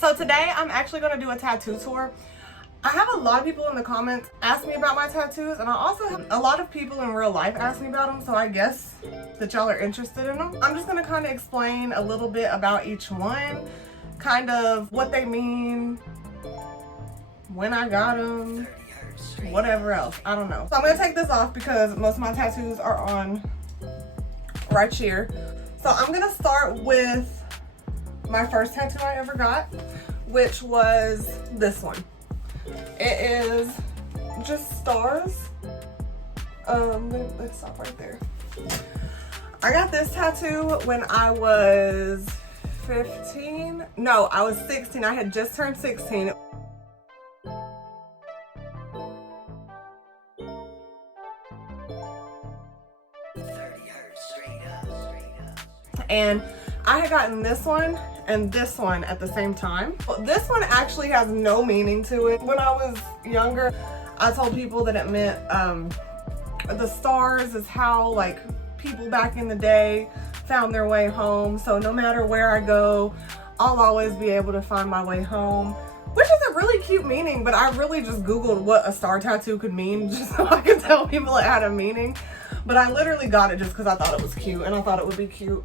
So today I'm actually going to do a tattoo tour. I have a lot of people in the comments ask me about my tattoos, and I also have a lot of people in real life ask me about them, so I guess that y'all are interested in them. I'm just going to kind of explain a little bit about each one, kind of what they mean, when I got them, whatever else, I don't know. So I'm going to take this off because most of my tattoos are on right here. So I'm going to start with my first tattoo I ever got, which was this one. It is just stars. Let's stop right there. I got this tattoo when I was 15. No, I was 16. I had just turned 16. And I had gotten this one and this one at the same time. This one actually has no meaning to it. When I was younger, I told people that it meant the stars is how like people back in the day found their way home. So no matter where I go, I'll always be able to find my way home, which is a really cute meaning, but I really just Googled what a star tattoo could mean just so I could tell people it had a meaning. But I literally got it just because I thought it was cute and I thought it would be cute.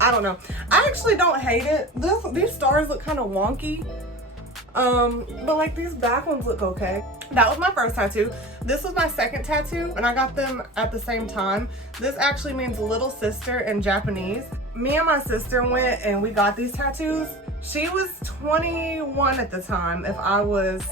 I don't know. I actually don't hate it. These stars look kind of wonky. But like these back ones look okay. That was my first tattoo. This was my second tattoo and I got them at the same time. This actually means little sister in Japanese. Me and my sister went and we got these tattoos. She was 21 at the time. If I was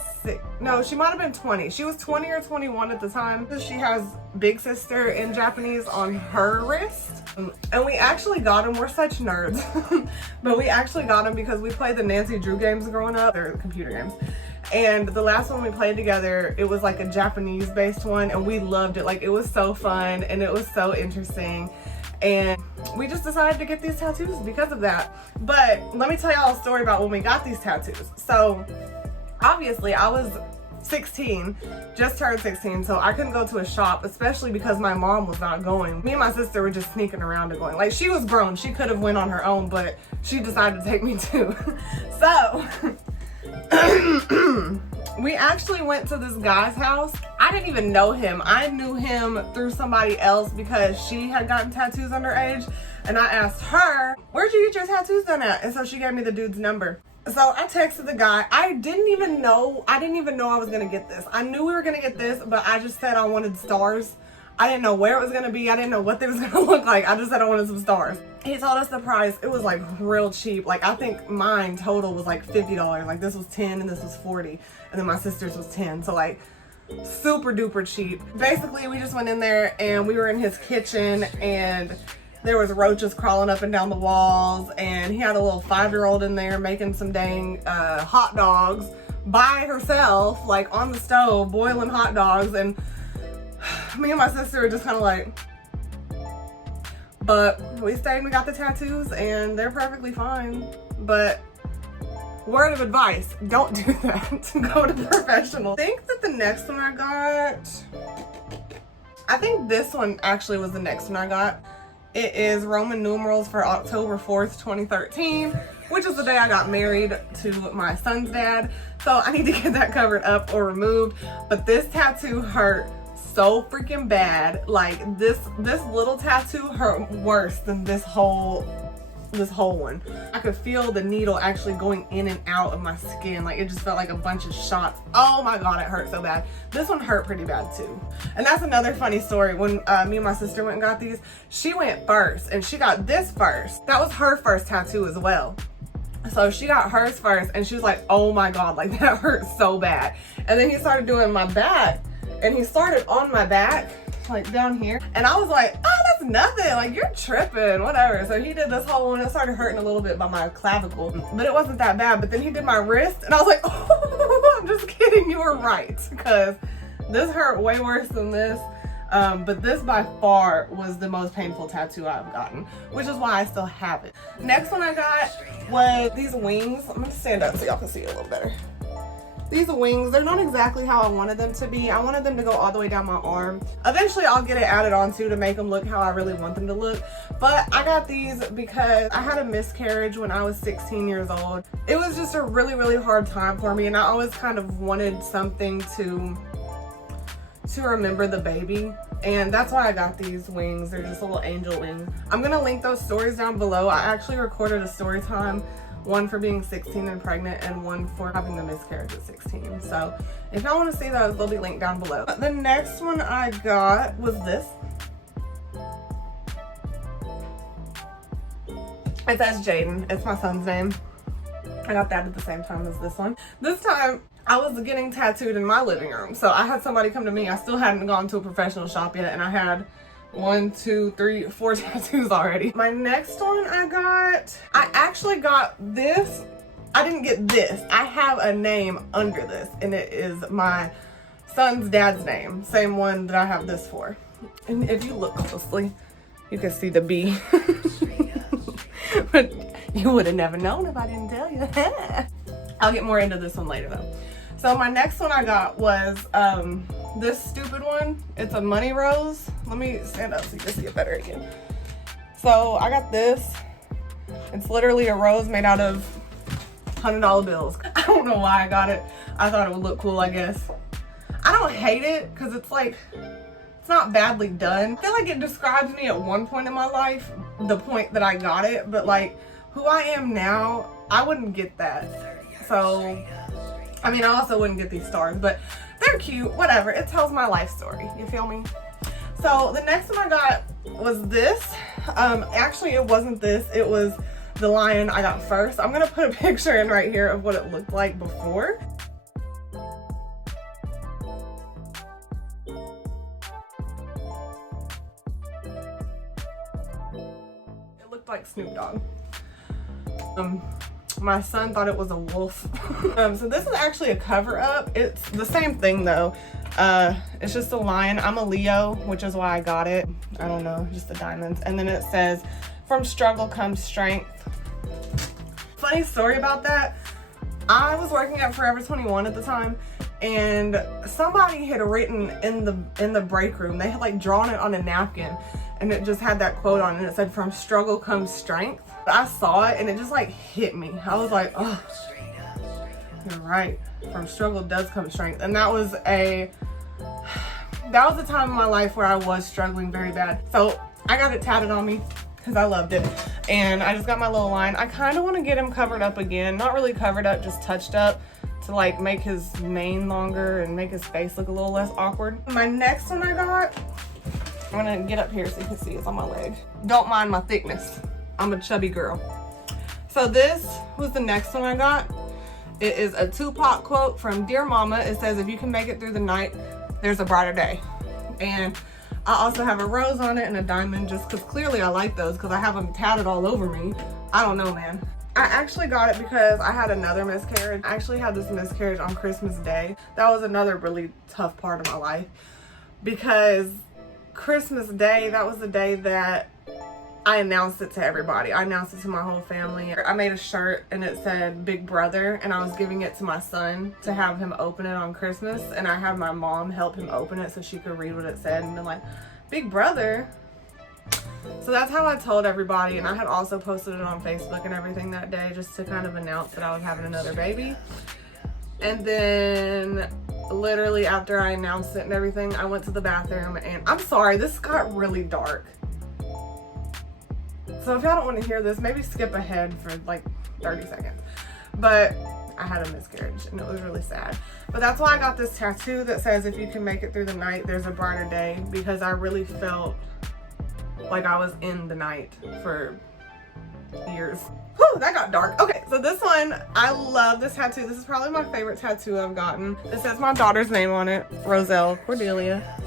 no, she might have been 20. She was 20 or 21 at the time. She has big sister in Japanese on her wrist. And we actually got them. We're such nerds. But we actually got them because we played the Nancy Drew games growing up. They're computer games. And the last one we played together, it was like a Japanese based one and we loved it. Like it was so fun and it was so interesting. And we just decided to get these tattoos because of that. But let me tell y'all a story about when we got these tattoos. So obviously I was 16, just turned 16, so I couldn't go to a shop, especially because my mom was not going. Me and my sister were just sneaking around and going. Like she was grown, she could have went on her own, but she decided to take me too. So we actually went to this guy's house. I didn't even know him. I knew him through somebody else because she had gotten tattoos underage. And I asked her, where'd you get your tattoos done at? And so she gave me the dude's number. So I texted the guy. I didn't even know I was gonna get this. I knew we were gonna get this, but I just said I wanted stars. I didn't know where it was gonna be. I didn't know what they was gonna look like. I just said I wanted some stars. He told us the price. It was like real cheap. Like I think mine total was like $50. Like this was 10 and this was 40. And then my sister's was 10. So like super duper cheap. Basically we just went in there and we were in his kitchen and there was roaches crawling up and down the walls and he had a little 5-year-old in there making some dang hot dogs by herself, like on the stove, boiling hot dogs. And me and my sister were just kind of like, but we stayed and we got the tattoos and they're perfectly fine. But word of advice, don't do that. Go to professional. I think that the next one I think this one actually was the next one I got. It is Roman numerals for October 4th, 2013, which is the day I got married to my son's dad. So I need to get that covered up or removed. But this tattoo hurt so freaking bad. Like this little tattoo hurt worse than this whole one. I could feel the needle actually going in and out of my skin. Like it just felt like a bunch of shots. Oh my God, it hurt so bad. This one hurt pretty bad too. And that's another funny story. When me and my sister went and got these, she went first and she got this first. That was her first tattoo as well. So she got hers first and she was like, oh my God, like that hurt so bad. And then he started doing my back and he started on my back, like down here. And I was like, oh, that's nothing. Like you're tripping, whatever. So he did this whole one. It started hurting a little bit by my clavicle, but it wasn't that bad. But then he did my wrist and I was like, oh, I'm just kidding. You were right. Because this hurt way worse than this. But this by far was the most painful tattoo I've gotten, which is why I still have it. Next one I got was these wings. I'm gonna stand up so y'all can see it a little better. These wings, they're not exactly how I wanted them to be. I wanted them to go all the way down my arm. Eventually I'll get it added on to make them look how I really want them to look. But I got these because I had a miscarriage when I was 16 years old. It was just a really, really hard time for me, and I always kind of wanted something to remember the baby. And that's why I got these wings. They're just little angel wings. I'm gonna link those stories down below. I actually recorded a story time, one for being 16 and pregnant and one for having the miscarriage at 16. So if y'all want to see those, they'll be linked down below. The next one I got was this. It says Jaden. It's my son's name. I got that at the same time as this one. This time I was getting tattooed in my living room. So I had somebody come to me. I still hadn't gone to a professional shop yet, and I had 1, 2, 3, 4 tattoos already. My next one I actually got this. I didn't get this. I have a name under this, and it is my son's dad's name. Same one that I have this for. And if you look closely, you can see the B. But you would have never known if I didn't tell you. I'll get more into this one later though. So my next one I got was this stupid one. It's a money rose. Let me stand up so you can see it better again. So I got this. It's literally a rose made out of $100 bills. I don't know why I got it. I thought it would look cool, I guess. I don't hate it because it's like, it's not badly done. I feel like it describes me at one point in my life, the point that I got it, but like who I am now, I wouldn't get that. So, I mean, I also wouldn't get these stars, but they're cute, whatever. It tells my life story, you feel me? So the next one I got was this. Actually, it wasn't this, it was the lion I got first. I'm gonna put a picture in right here of what it looked like before. It looked like Snoop Dogg. My son thought it was a wolf. So this is actually a cover up. It's the same thing though. It's just a lion. I'm a Leo, which is why I got it. I don't know, just the diamonds. And then it says, from struggle comes strength. Funny story about that. I was working at Forever 21 at the time, and somebody had written in the break room, they had like drawn it on a napkin, and it just had that quote on it, and it said, from struggle comes strength. I saw it and it just like hit me. I was like, oh, you're right. From struggle does come strength. And that was a time in my life where I was struggling very bad. So I got it tatted on me because I loved it. And I just got my little line. I kind of want to get him covered up again. Not really covered up, just touched up to like make his mane longer and make his face look a little less awkward. My next one I got, I'm gonna get up here so you can see it's on my leg. Don't mind my thickness. I'm a chubby girl. So this was the next one I got. It is a Tupac quote from Dear Mama. It says, if you can make it through the night, there's a brighter day. And I also have a rose on it and a diamond, just because clearly I like those because I have them tatted all over me. I don't know, man. I actually got it because I had another miscarriage. I actually had this miscarriage on Christmas Day. That was another really tough part of my life because Christmas Day, that was the day that I announced it to everybody. I announced it to my whole family. I made a shirt and it said Big Brother, and I was giving it to my son to have him open it on Christmas, and I had my mom help him open it so she could read what it said and be like, Big Brother. So that's how I told everybody, and I had also posted it on Facebook and everything that day just to kind of announce that I was having another baby. And then literally after I announced it and everything, I went to the bathroom, and I'm sorry, this got really dark. So if y'all don't want to hear this, maybe skip ahead for like 30 seconds. But I had a miscarriage and it was really sad. But that's why I got this tattoo that says, if you can make it through the night, there's a brighter day, because I really felt like I was in the night for years. Whew, that got dark. Okay, so this one, I love this tattoo. This is probably my favorite tattoo I've gotten. It says my daughter's name on it, Roselle Cordelia.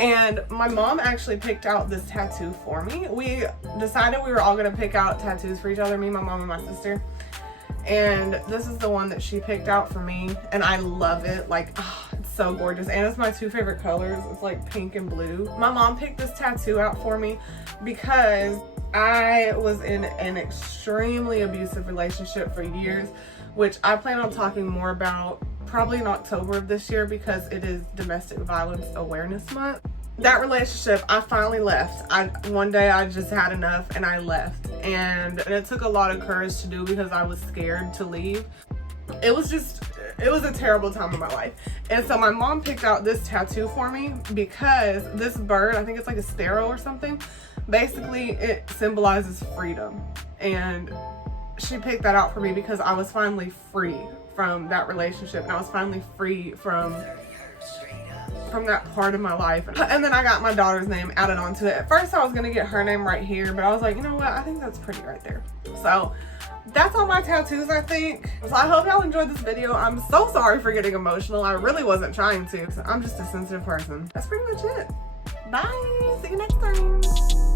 And my mom actually picked out this tattoo for me. We decided we were all gonna pick out tattoos for each other, me, my mom, and my sister. And this is the one that she picked out for me, and I love it. Like, oh, it's so gorgeous. And it's my two favorite colors. It's like pink and blue. My mom picked this tattoo out for me because I was in an extremely abusive relationship for years, which I plan on talking more about probably in October of this year because it is Domestic Violence Awareness Month. That relationship, I finally left. One day I just had enough and I left. And it took a lot of courage to do because I was scared to leave. It was a terrible time in my life. And so my mom picked out this tattoo for me because this bird, I think it's like a sparrow or something, basically it symbolizes freedom. And she picked that out for me because I was finally free from that relationship, and I was finally free from that part of my life. And then I got my daughter's name added onto it. At first I was gonna get her name right here, but I was like, you know what, I think that's pretty right there. So that's all my tattoos, I think. So I hope y'all enjoyed this video. I'm so sorry for getting emotional. I really wasn't trying to. I'm just a sensitive person. That's pretty much it. Bye, see you next time.